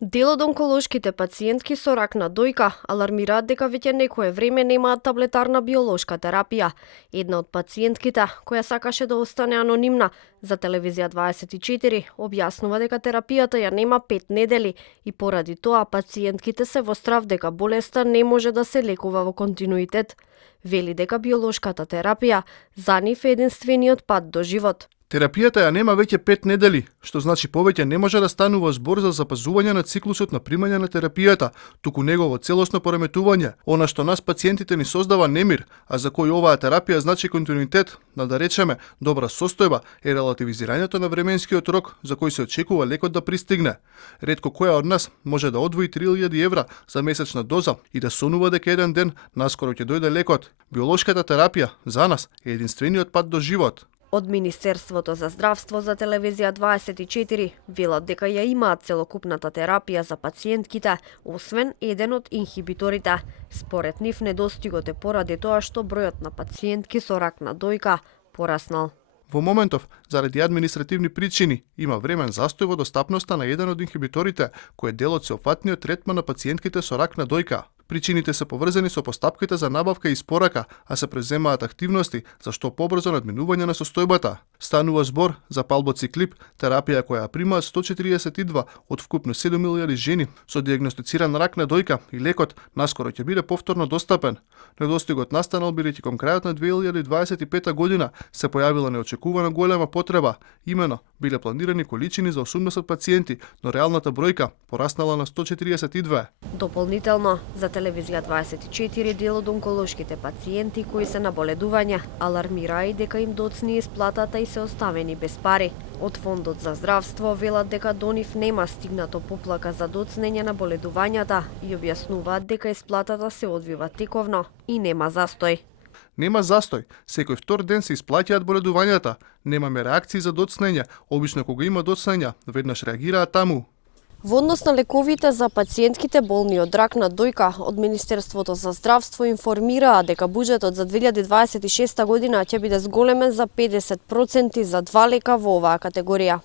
Дел од онколошките пациентки со рак на дојка алармираат дека веќе некое време немаат таблетарна биолошка терапија. Една од пациентките, која сакаше да остане анонимна, за телевизија 24 објаснува дека терапијата ја нема 5 недели и поради тоа пациентките се во страв дека болеста не може да се лекува во континуитет. Вели дека биолошката терапија за нив е единствениот пат до живот. Терапијата ја нема веќе 5 недели, што значи повеќе не може да станува збор за запазување на циклусот на примање на терапијата, туку негово целосно пореметување. Она што нас пациентите ни создава немир, а за кој оваа терапија значи континуитет, да речеме добра состојба, е релативизирањето на временскиот рок за кој се очекува лекот да пристигне. Ретко која од нас може да одвои 3000 евра за месечна доза и да сонува дека еден ден наскоро ќе дојде лекот. Биолошката терапија за нас е единствениот пат до живот. Од Министерството за здравство за телевизија 24 велат дека ја имаат целокупната терапија за пациентките, освен еден од инхибиторите. Според нив недостигот е поради тоа што бројот на пациентки со рак на дојка пораснал. Во моментов, заради административни причини, има времен застој во достапноста на еден од инхибиторите, кој е дел од сеопфатниот третман на пациентките со рак на дојка. Причините се поврзани со постапките за набавка и испорака, а се преземаат активности за што побрзо надминување на состојбата. Станува збор за палбоциклип, терапија која примаат 142 од вкупно 7000 жени со дијагностициран рак на дојка и лекот наскоро ќе биде повторно достапен. Недостигот настанал бидејќи кон крајот на 2025 година се појавила неочекувана голема потреба, имено биле планирани количини за 80 пациенти, но реалната бројка пораснала на 142. Дополнително, за телевизија 24 дел од онколошките пациенти кои се на боледување алармира и дека им доцни исплатата и се оставени без пари. Од Фондот за здравство велат дека до нив нема стигнато поплака за доцнење на боледувањата и објаснуваат дека исплатата се одвива тековно и нема застој. Нема застој, секој втор ден се исплаќаат боледувањата, немаме реакции за доцнење, обично кога има доцнења, веднаш реагираат таму. Во однос на лековите за пациентките болни од рак на дојка, од Министерството за здравство информираа дека буџетот за 2026 година ќе биде зголемен за 50% за 2 лека во оваа категорија.